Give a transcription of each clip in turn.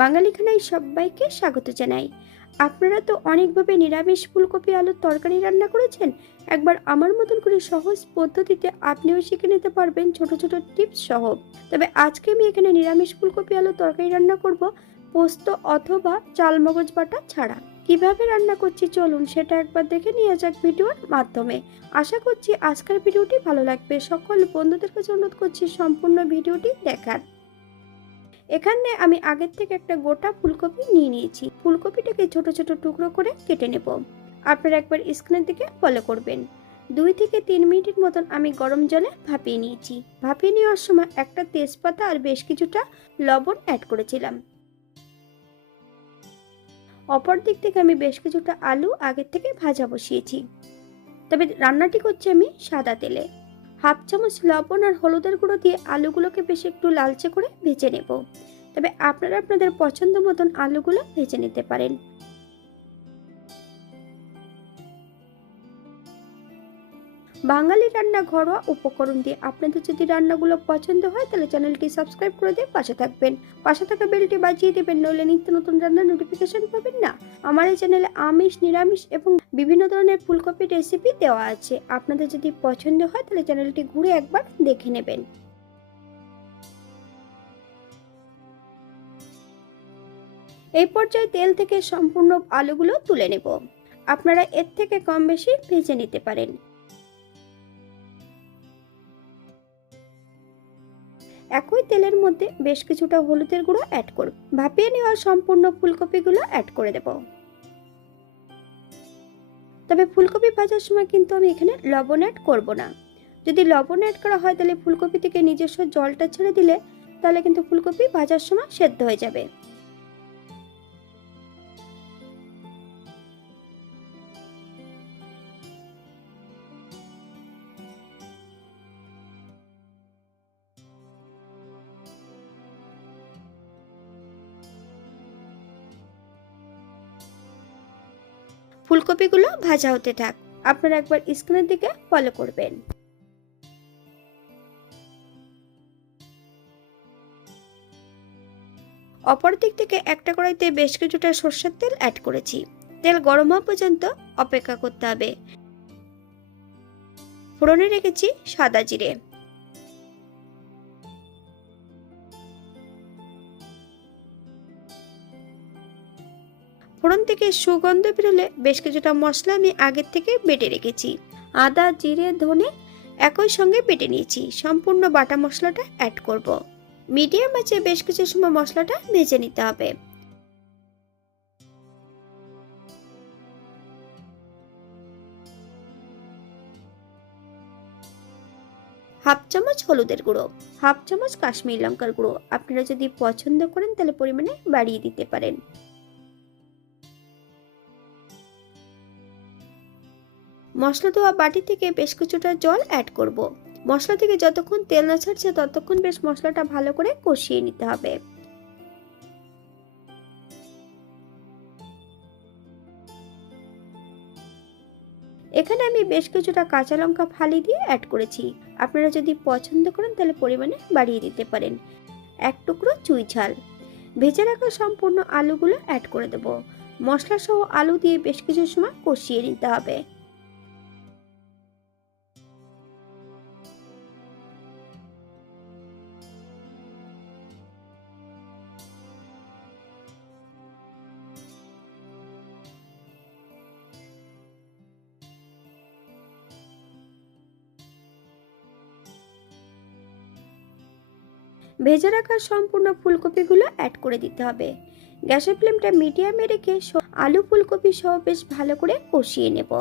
বাঙালি খানায় সবাইকে স্বাগত জানাই। আপনারা তো অনেকভাবে নিরামিষ ফুলকপি আলুর তরকারি রান্না করেছেন। একবার আমার মতন করে সহজ পদ্ধতিতে আপনিও শিখে নিতে পারবেন ছোট ছোট টিপস সহ। তবে আজকে আমি এখানে নিরামিষ ফুলকপি আলুর তরকারি রান্না করব পোস্ত অথবা চাল মগজ বাটা ছাড়া। কিভাবে রান্না করছি চলুন সেটা একবার দেখে নিয়ে যাক ভিডিওর মাধ্যমে। আশা করছি আজকের ভিডিওটি ভালো লাগবে। সকল বন্ধুদের কাছে অনুরোধ করছি সম্পূর্ণ ভিডিওটি দেখার। এখানে আমি আগের থেকে একটা গোটা ফুলকপি নিয়ে নিয়েছি। ফুলকপিটাকে ছোট ছোট টুকরো করে কেটে নেব। আপনারা একবার স্ক্রিনের দিকে ফলো করবেন। 2 থেকে 3 মিনিটের মতন আমি গরম জলে ভাপিয়ে নিয়েছি। ভাপিয়ে নেওয়ার সময় একটা তেজপাতা আর বেশ কিছুটা লবণ অ্যাড করেছিলাম। অপর দিক থেকে আমি বেশ কিছুটা আলু আগের থেকে ভাজা বসিয়েছি। তবে রান্নাটি করছি আমি সাদা তেলে। হাফ চামচ লবণ আর হলুদের গুঁড়ো দিয়ে আলুগুলোকে বেশ একটু লালচে করে ভেজে নেব। তবে আপনারা আপনাদের পছন্দ মতন আলুগুলো ভেজে নিতে পারেন। বাঙালি রান্না ঘরোয়া উপকরণ দিয়ে আপনাদের যদি রান্নাগুলো পছন্দ হয় তাহলে চ্যানেলটি সাবস্ক্রাইব করে দিয়ে পাশে থাকবেন। পাশে থাকা বেলটি বাজিয়ে দেবেন, নইলে নিত্য নতুন রান্নার নোটিফিকেশন পাবেন না। আমার এই চ্যানেলে আমিষ, নিরামিষ এবং বিভিন্ন ধরনের ফুলকপি রেসিপি দেওয়া আছে। আপনাদের যদি পছন্দ হয় তাহলে চ্যানেলটি ঘুরে একবার দেখে নেবেন। এই পর্যায়ে তেল থেকে সম্পূর্ণ আলুগুলো তুলে নেব। আপনারা এর থেকে কম বেশি ভেজে নিতে পারেন। একই তেলের মধ্যে বেশ কিছুটা হলুদের গুঁড়ো অ্যাড করব। ভাপিয়ে নেওয়া সম্পূর্ণ ফুলকপিগুলো অ্যাড করে দেব। তবে ফুলকপি ভাজার সময় কিন্তু আমি এখানে লবণ অ্যাড করব না। যদি লবণ অ্যাড করা হয় তাহলে ফুলকপি থেকে নিজস্ব জলটা ছেড়ে দিলে তাহলে কিন্তু ফুলকপি ভাজার সময় সেদ্ধ হয়ে যাবে। ফুলকপিগুলো ভাজা হতে থাক। আপনারা একবার স্ক্রিনের দিকে ফলো করবেন। অপর দিক থেকে একটা কড়াইতে বেশ কিছুটা সরষের তেল অ্যাড করেছি। তেল গরম হওয়া পর্যন্ত অপেক্ষা করতে হবে। ফোড়নে রেখেছি সাদা জিরে। ফোড়ন থেকে সুগন্ধ বেরোলে বেশ কিছুটা মশলা আমি আগের থেকে বেটে রেখেছি। আদা, জিরে, ধনে একই সঙ্গে বেটে নিয়েছি। সম্পূর্ণ বাটা মশলাটা অ্যাড করব। মিডিয়াম আঁচে বেশ কিছু সময় মশলাটা ভেজে নিতে হবে। হাফ চামচ হলুদের গুঁড়ো, হাফ চামচ কাশ্মীরি লঙ্কার গুঁড়ো। আপনারা যদি পছন্দ করেন তাহলে পরিমাণে বাড়িয়ে দিতে পারেন। মশলা ধোয়া বাটি থেকে বেশ কিছুটা জল অ্যাড করব। মশলা থেকে যতক্ষণ তেল না ছাড়ছে ততক্ষণ বেশ মশলাটা ভালো করে কষিয়ে নিতে হবে। এখানে আমি বেশ কিছুটা কাঁচা লঙ্কা ফালি দিয়ে অ্যাড করেছি। আপনারা যদি পছন্দ করেন তাহলে পরিমাণে বাড়িয়ে দিতে পারেন। এক টুকরো চুই ঝাল। ভেজে রাখা সম্পূর্ণ আলুগুলো অ্যাড করে দেব। মশলা সহ আলু দিয়ে বেশ কিছু সময় কষিয়ে নিতে হবে। ভেজে রাখা সম্পূর্ণ ফুলকপিগুলো অ্যাড করে দিতে হবে। গ্যাসের ফ্লেমটা মিডিয়ামে রেখে আলু ফুলকপি সহ বেশ ভালো করে কষিয়ে নেব।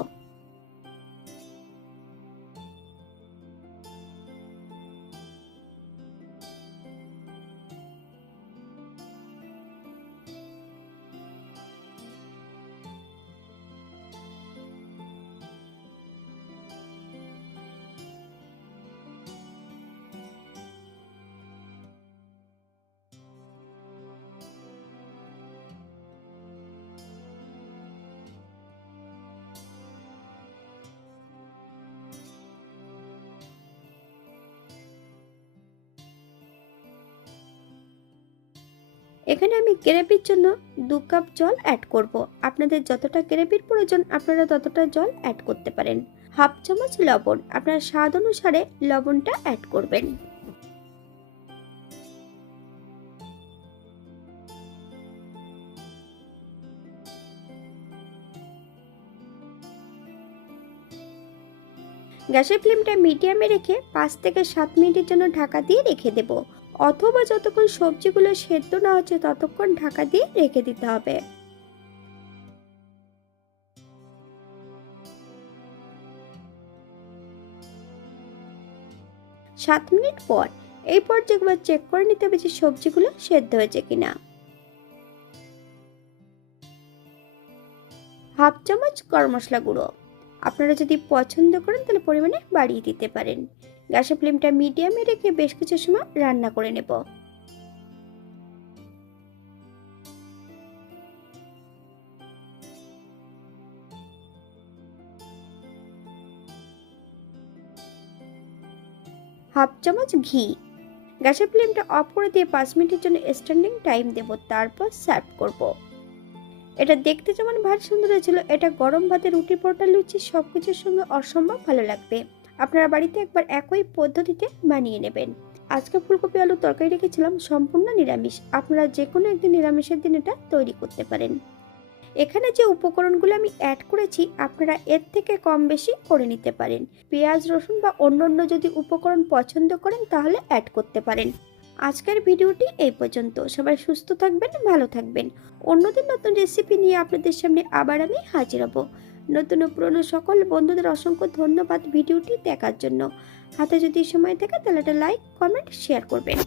এখানে আমি গ্রেভির জন্য 2 কাপ জল অ্যাড করব। আপনাদের যতটা গ্রেভির প্রয়োজন আপনারা ততটা জল অ্যাড করতে পারেন। হাফ চামচ লবণ, আপনার স্বাদ অনুসারে লবণটা অ্যাড করবেন। গ্যাসের ফ্লেমটা মিডিয়ামে রেখে 5 থেকে 7 মিনিটের জন্য ঢাকা দিয়ে রেখে দেব, অথবা যতক্ষণ সবজিগুলো সেদ্ধ না হচ্ছে ততক্ষণ ঢাকা দিয়ে রেখে দিতে হবে। 7 মিনিট পর এই পর্যায়ে একবার চেক করে নিতে হবে যে সবজিগুলো সেদ্ধ হয়েছে কিনা। হাফ চামচ গরম মশলা গুঁড়ো, আপনারা যদি পছন্দ করেন তাহলে পরিমাণে বাড়িয়ে দিতে পারেন। গ্যাসের ফ্লেমটা মিডিয়ামে রেখে বেশ কিছু সময় রান্না করে নেব। হাফ চামচ ঘি, গ্যাসের ফ্লেমটা অফ করে দিয়ে 5 মিনিটের জন্য স্ট্যান্ডিং টাইম দেব, তারপর সার্ভ করব। এটা দেখতে যেমন ভারী সুন্দর হয়েছিল, এটা গরম ভাতে, রুটি, পরোটা, লুচি সবকিছুর সঙ্গে অসম্ভব ভালো লাগবে। আপনারা বাড়িতে একবার একই পদ্ধতিতে বানিয়ে নেবেন। আজকে ফুলকপি আলুর তরকারি রেখেছিলাম সম্পূর্ণ নিরামিষ, আপনারা যে কোনো একদিন নিরামিষের দিন এটা তৈরি করতে পারেন। এখানে যে উপকরণগুলো আমি অ্যাড করেছি আপনারা এর থেকে কম বেশি করে নিতে পারেন। পেঁয়াজ, রসুন বা অন্যান্য যদি উপকরণ পছন্দ করেন তাহলে অ্যাড করতে পারেন। আজকের ভিডিওটি এই পর্যন্ত। সবাই সুস্থ থাকবেন, ভালো থাকবেন। অন্যদিন নতুন রেসিপি নিয়ে আপনাদের সামনে আবার আমি হাজির হব। নতুন ও পুরনো সকল বন্ধুদের অসংখ্য ধন্যবাদ ভিডিওটি দেখার জন্য। হাতে যদি সময় থাকে তাহলে একটা লাইক, কমেন্ট, শেয়ার করবেন।